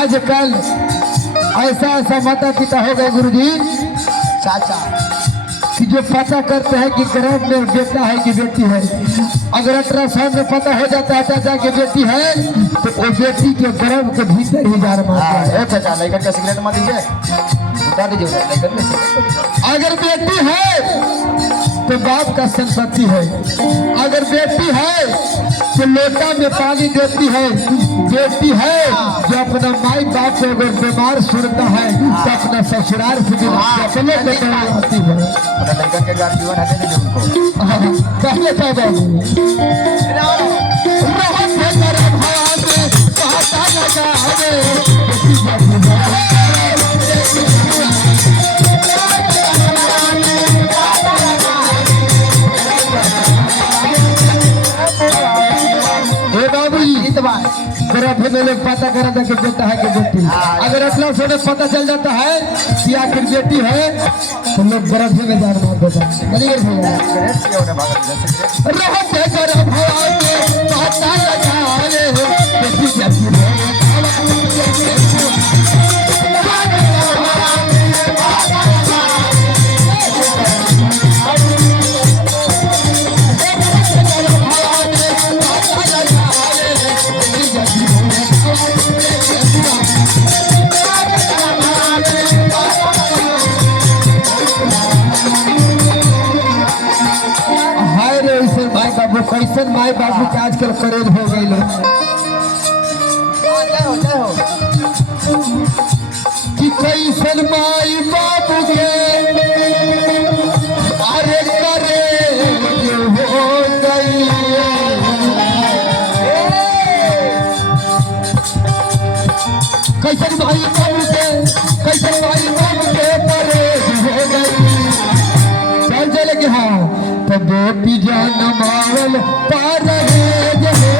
आजकल ऐसा ऐसा माता पिता हो गए गुरुजी चाचा कि जो पता करते हैं कि गर्भ में बेटा है कि बेटी है। अगर अल्ट्रासाउंड में पता हो जाता है चाचा की बेटी है तो वो बेटी के गर्भ के भीतर ही जा रहा है। चाचा लेकर का सिगरेट मत दीजिए, बता दीजिए लेकर में सिगरेट। अगर बेटी है तो बाप का संपत्ति है, अगर बेटी है तो लोटा में पानी देती है। बेटी है जो अपना माई बाप को अगर बीमार सुनता है तो अपना ससुराल से अपने आती है। लड़कन के घर जीवन हटे नहीं उनको पहले क्या गर्भ में लोग पता करा था कि बेटा है कि बेटी। अगर अगला सोने पता चल जाता है कि आखिर बेटी है तो लोग गर्भ में जान मार देता कैसन माई बाबू के आजकल करेज हो गई लोग कि कैसन माई बाबू के अरे करेज हो गई। कैसन माई बाबू के करेज हो गई। चल चले कि हाँ तो बेटी जान मावल पार है।